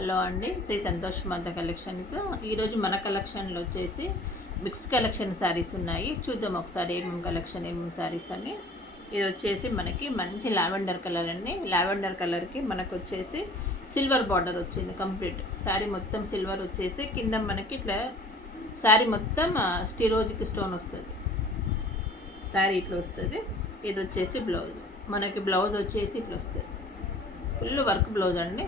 Hello అండి, శ్రీ సంతోష్ మాత collections. ఈరోజు మన కలెక్షన్లో వచ్చేసి మిక్స్ కలెక్షన్ శారీస్ ఉన్నాయి. చూద్దాం ఒకసారి ఏమేమి కలెక్షన్ ఏమేమి శారీస్ అని. ఇది వచ్చేసి మనకి మంచి లావెండర్ కలర్ అండి. లావెండర్ కలర్కి మనకు వచ్చేసి సిల్వర్ బార్డర్ వచ్చింది. కంప్లీట్ శారీ మొత్తం సిల్వర్ వచ్చేసి కింద మనకి ఇట్లా శారీ మొత్తం స్టిరోజిక్ స్టోన్ వస్తుంది. శారీ ఇట్లా వస్తుంది. ఇది వచ్చేసి బ్లౌజ్. మనకి బ్లౌజ్ వచ్చేసి ఇట్లా వస్తుంది. ఫుల్ వర్క్ బ్లౌజ్ అండి.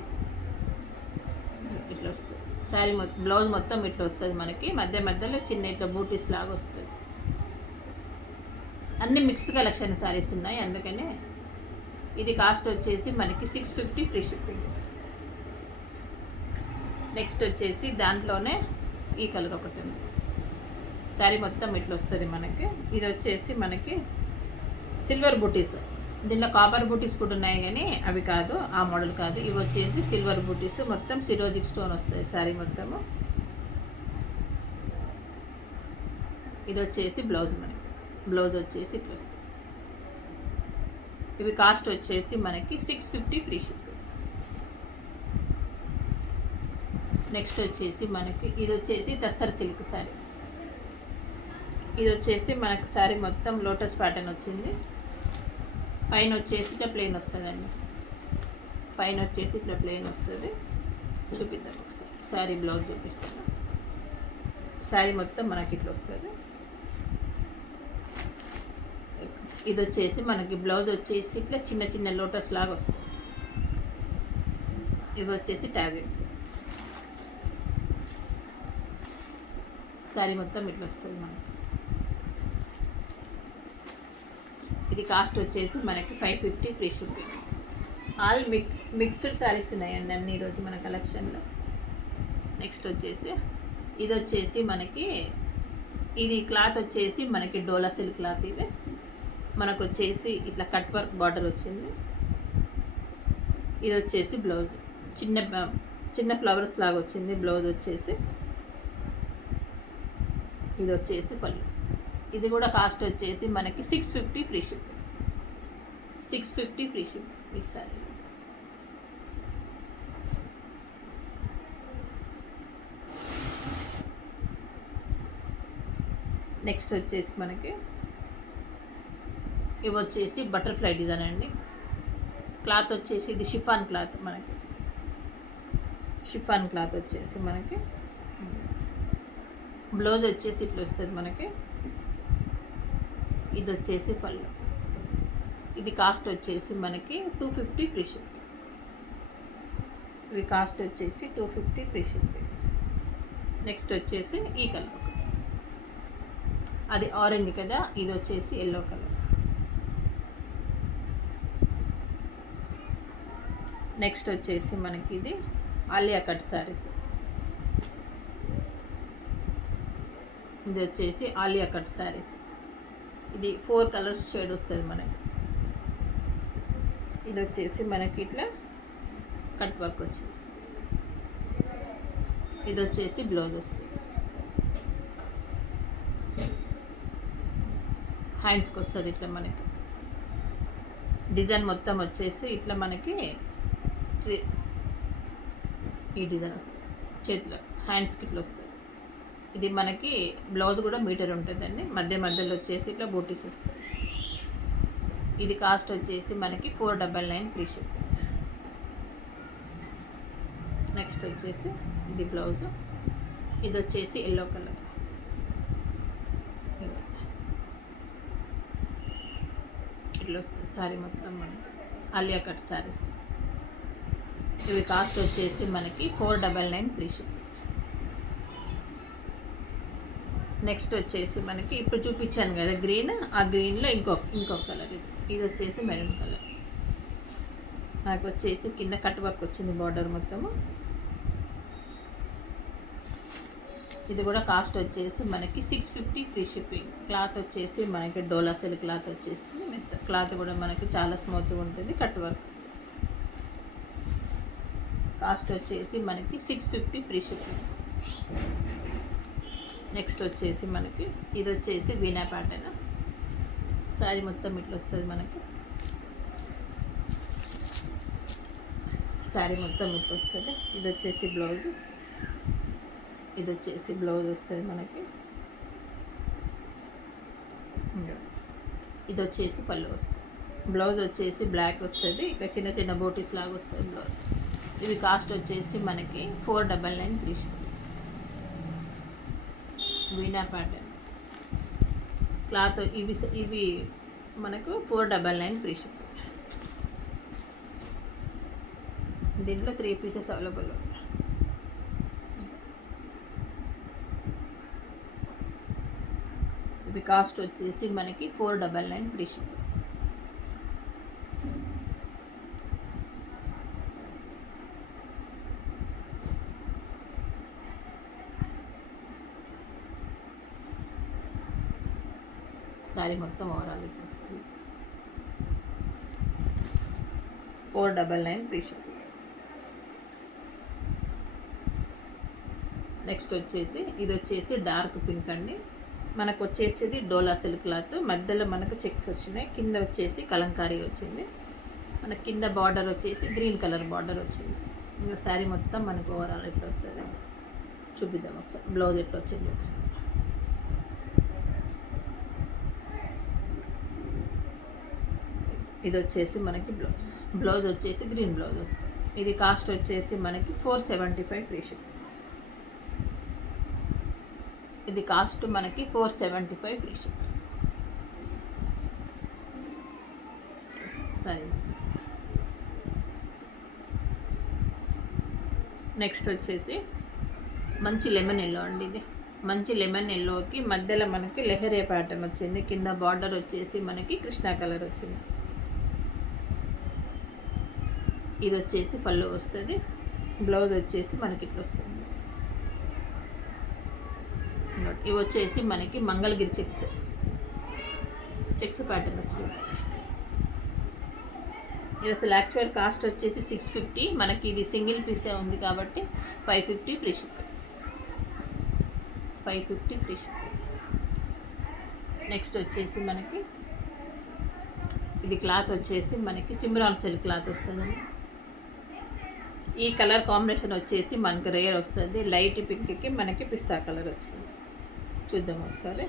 ఇట్లా వస్తుంది శారీ మొత్తం. బ్లౌజ్ మొత్తం ఇట్లా వస్తుంది. మనకి మధ్య మధ్యలో చిన్న ఇట్లా బూటీస్ లాగా వస్తుంది. అన్ని మిక్స్డ్ కలెక్షన్ శారీస్ ఉన్నాయి, అందుకనే ఇది కాస్ట్ వచ్చేసి మనకి 650 ఫ్రీ షిప్పింగ్. నెక్స్ట్ వచ్చేసి దాంట్లోనే ఈ కలర్ ఒకటి ఉంది. శారీ మొత్తం ఇట్లా వస్తుంది మనకి. ఇది వచ్చేసి మనకి సిల్వర్ బూటీస్. దీనిలో కాపర్ బూటీస్ కూడా ఉన్నాయి, కానీ అవి కాదు, ఆ మోడల్ కాదు. ఇవి వచ్చేసి సిల్వర్ బూటీస్. మొత్తం సిరోజిక్ స్టోన్ వస్తుంది శారీ మొత్తము. ఇది వచ్చేసి బ్లౌజ్. మనకి బ్లౌజ్ వచ్చేసి ఇట్లా వస్తుంది. ఇవి కాస్ట్ వచ్చేసి మనకి 650 ఫ్రీ షిప్. నెక్స్ట్ వచ్చేసి మనకి ఇది వచ్చేసి టస్సర్ సిల్క్ శారీ. ఇది వచ్చేసి మనకి శారీ మొత్తం లోటస్ ప్యాటర్న్ వచ్చింది. పైన వచ్చేసి ఇట్లా ప్లెయిన్ వస్తుందండి. పైన వచ్చేసి ఇట్లా ప్లెయిన్ వస్తుంది. చూపిద్దాం ఒకసారి. శారీ బ్లౌజ్ చూపిస్తాను. శారీ మొత్తం మనకి ఇట్లా వస్తుంది. ఇది వచ్చేసి మనకి బ్లౌజ్ వచ్చేసి ఇట్లా చిన్న చిన్న లోటస్ లాగా వస్తుంది. ఇవి వచ్చేసి ట్యాజెస్. శారీ మొత్తం ఇట్లా వస్తుంది మనకి. ఇది కాస్ట్ వచ్చేసి మనకి 550 free shipping. All mixed saris ఉన్నాయండి అన్ని ఈరోజు మన కలెక్షన్లో. నెక్స్ట్ వచ్చేసి ఇది వచ్చేసి మనకి ఇది క్లాత్ వచ్చేసి మనకి డోలా సిల్క్ క్లాత్. ఇది మనకు వచ్చేసి ఇట్లా కట్ వర్క్ బార్డర్ వచ్చింది. ఇది వచ్చేసి బ్లౌజ్. చిన్న చిన్న ఫ్లవర్స్ లాగా వచ్చింది బ్లౌజ్ వచ్చేసి. ఇది వచ్చేసి పళ్ళు. ఇది కూడా కాస్ట్ వచ్చేసి మనకి 650 ఫ్రీ షిప్. 650 ఫ్రీ షిప్ ఈ సారీ. నెక్స్ట్ వచ్చేసి మనకి ఇవి వచ్చేసి బటర్ఫ్లై డిజైన్ అండి. క్లాత్ వచ్చేసి ఇది షిఫాన్ క్లాత్. మనకి షిఫాన్ క్లాత్ వచ్చేసి మనకి బ్లౌజ్ వచ్చేసి ఇట్లా వస్తుంది మనకి. ఇది వచ్చేసి పళ్ళు. ఇది కాస్ట్ వచ్చేసి మనకి 250 ఫ్రీ షిప్. ఇవి కాస్ట్ వచ్చేసి 250 ఫ్రీ షిప్. నెక్స్ట్ వచ్చేసి ఈ కలర్. అది ఆరెంజ్ కదా, ఇది వచ్చేసి ఎల్లో కలర్. నెక్స్ట్ వచ్చేసి మనకి ఇది ఆలియా కట్ శారీస్. ఇది వచ్చేసి ఆలియా కట్ శారీస్. ఇది 4 కలర్స్ షేడ్ వస్తుంది మనకి. ఇది వచ్చేసి మనకి ఇట్లా కట్ వర్క్ వచ్చింది. ఇది వచ్చేసి బ్లౌజ్ వస్తుంది. హ్యాండ్స్కి వస్తుంది ఇట్లా మనకి. డిజైన్ మొత్తం వచ్చేసి ఇట్లా మనకి ఈ డిజైన్ వస్తుంది. చేతిలో హ్యాండ్స్కి ఇట్లా వస్తుంది. ఇది మనకి బ్లౌజ్ కూడా మీటర్ ఉంటుందండి. మధ్య మధ్యలో వచ్చేసి ఇట్లా బూటీస్ వస్తాయి. ఇది కాస్ట్ వచ్చేసి మనకి 499 ఫ్రీ షిప్. నెక్స్ట్ వచ్చేసి ఇది బ్లౌజ్. ఇది వచ్చేసి ఎల్లో కలర్. ఇట్లా వస్తుంది శారీ మొత్తం మనకి. ఆలియా కట్ శారీస్. ఇవి కాస్ట్ వచ్చేసి మనకి 499 ఫ్రీ షిప్. నెక్స్ట్ వచ్చేసి మనకి ఇప్పుడు చూపించాను కదా గ్రీన్, ఆ గ్రీన్లో ఇంకొక కలర్. ఇది వచ్చేసి మెరూన్ కలర్. నాకు వచ్చేసి కింద కట్ వర్క్ వచ్చింది బార్డర్ మొత్తము. ఇది కూడా కాస్ట్ వచ్చేసి మనకి 650 ఫ్రీ షిప్పింగ్. క్లాత్ వచ్చేసి మనకి డోలా సిల్క్ క్లాత్ వచ్చేసి క్లాత్ కూడా మనకి చాలా స్మూత్గా ఉంటుంది. Cut work. కాస్ట్ వచ్చేసి మనకి 650 ఫ్రీ షిప్పింగ్. నెక్స్ట్ వచ్చేసి మనకి ఇది వచ్చేసి వీణా ప్యాటర్న్. శారీ మొత్తం ఇట్లా వస్తుంది మనకి. శారీ మొత్తం ఇట్లా వస్తుంది. ఇది వచ్చేసి బ్లౌజ్, ఇది వచ్చేసి బ్లౌజ్ వస్తుంది మనకి. ఇది వచ్చేసి పళ్ళు వస్తుంది. బ్లౌజ్ వచ్చేసి బ్లాక్ వస్తుంది, ఇక చిన్న చిన్న బోటీస్ లాగా వస్తుంది బ్లౌజ్. ఇవి కాస్ట్ వచ్చేసి మనకి 499 ఫ్రీ షిప్పింగ్. వీణా ప్యాటర్న్ క్లాత్ ఇవి మనకు 499 ఫ్రీ షిప్పింగ్. దీంట్లో 3 పీసెస్ అవైలబుల్ ఉన్నాయి. ఇవి కాస్ట్ వచ్చేసి మనకి 499 ఫ్రీ షిప్పింగ్. సారీ మొత్తం ఓవరాల్ వస్తుంది 499 ఫ్రీ షిప్పింగ్. నెక్స్ట్ వచ్చేసి ఇది వచ్చేసి డార్క్ పింక్ అండి. మనకు వచ్చేసి డోలా సిల్క్ క్లాత్, మధ్యలో మనకు చెక్స్ వచ్చినాయి, కింద వచ్చేసి కలంకారీ వచ్చింది. మన కింద బార్డర్ వచ్చేసి గ్రీన్ కలర్ బార్డర్ వచ్చింది. ఇంకా శారీ మొత్తం మనకు ఓవరాల్ ఎట్లా వస్తుంది చూపిద్దాం ఒకసారి. బ్లౌజ్ ఎట్లా వచ్చింది చూపిస్తాం. ఇది వచ్చేసి మనకి బ్లౌజ్ వచ్చేసి గ్రీన్ బ్లౌజ్ వస్తుంది. ఇది కాస్ట్ వచ్చేసి మనకి 475 ఫ్రీ షిప్పింగ్. ఇది కాస్ట్ మనకి 475 ఫ్రీ షిప్పింగ్. సరే, నెక్స్ట్ వచ్చేసి మంచి లెమన్ ఎల్లో అండి. ఇది మంచి లెమన్ ఎల్లోకి మధ్యలో మనకి లెహరే ప్యాటర్న్ వచ్చింది. కింద బార్డర్ వచ్చేసి మనకి కృష్ణా కలర్ వచ్చింది. ఇది వచ్చేసి పళ్ళు వస్తుంది. బ్లౌజ్ వచ్చేసి మనకి ఇట్లా వస్తుంది. ఇవి వచ్చేసి మనకి మంగళగిరి చెక్స్ ప్యాటర్న్ వచ్చింది. ఇది అసలు యాక్చువల్ కాస్ట్ వచ్చేసి 650. మనకి ఇది సింగిల్ పీసే ఉంది కాబట్టి 550 free shipping. 550 free shipping. Next వచ్చేసి మనకి ఇది క్లాత్ వచ్చేసి మనకి సిమ్రాన్ సిల్క్ క్లాత్ వస్తుందండి. ఈ కలర్ కాంబినేషన్ వచ్చేసి మనకి రేర్ వస్తుంది. లైట్ పింక్కి మనకి పిస్తా కలర్ వచ్చింది. చూద్దాం ఒకసారి.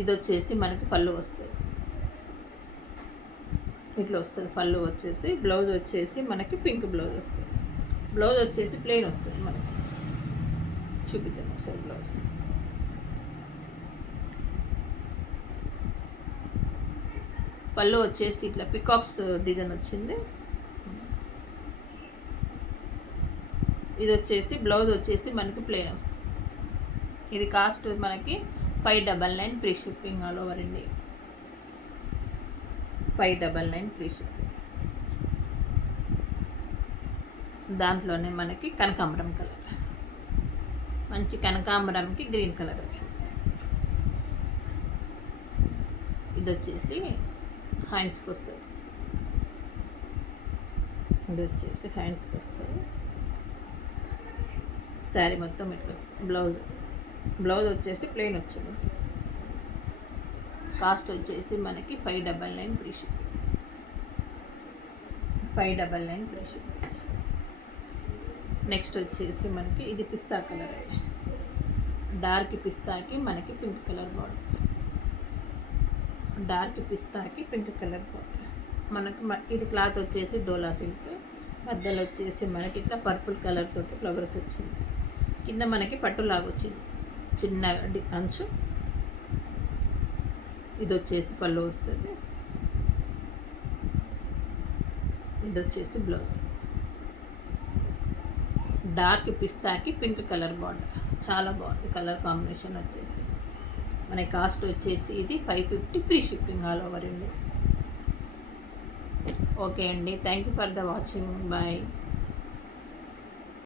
ఇది వచ్చేసి మనకి పళ్ళు వస్తుంది, ఇట్లా వస్తుంది పళ్ళు వచ్చేసి. బ్లౌజ్ వచ్చేసి మనకి పింక్ బ్లౌజ్ వస్తుంది. బ్లౌజ్ వచ్చేసి ప్లెయిన్ వస్తుంది మనకి. చూపిద్దాం ఒకసారి బ్లౌజ్. పళ్ళు వచ్చేసి ఇట్లా పికాక్స్ డిజైన్ వచ్చింది. ఇది వచ్చేసి బ్లౌజ్ వచ్చేసి మనకి ప్లెయిన్ వస్తుంది. ఇది కాస్ట్ మనకి 599 free shipping all over India. 599 free shipping. దాంట్లోనే మనకి కనకాంబరం కలర్, మంచి కనకాంబరంకి గ్రీన్ కలర్ వచ్చింది. ఇది వచ్చేసి హ్యాండ్స్కి వస్తుంది. ఇది వచ్చేసి హ్యాండ్స్కి వస్తుంది. శారీ మొత్తం ఇట్లా వస్తుంది. బ్లౌజ్ వచ్చేసి ప్లెయిన్ వచ్చింది. కాస్ట్ వచ్చేసి మనకి 599 free shipping. 599 free shipping. Next వచ్చేసి మనకి ఇది పిస్తా కలర్, డార్క్ పిస్తాకి మనకి పింక్ కలర్ బార్డర్. డార్క్ పిస్తాకి పింక్ కలర్ బార్డర్. మనకు ఇది క్లాత్ వచ్చేసి డోలా సిల్క్. మధ్యలో వచ్చేసి మనకి ఇట్లా పర్పుల్ కలర్ తోటి ఫ్లవర్స్ వచ్చింది. కింద మనకి పట్టులాగా వచ్చింది చిన్న అంచు. ఇది వచ్చేసి పళ్ళు వస్తుంది. ఇది వచ్చేసి బ్లౌజ్. డార్క్ పిస్తాకి పింక్ కలర్ బార్డర్. చాలా బాగుంది కలర్ కాంబినేషన్ వచ్చేసి. మన కాస్ట్ వచ్చేసి ఇది 550 free shipping all over India. Okay అండి, thank you for the watching. Bye.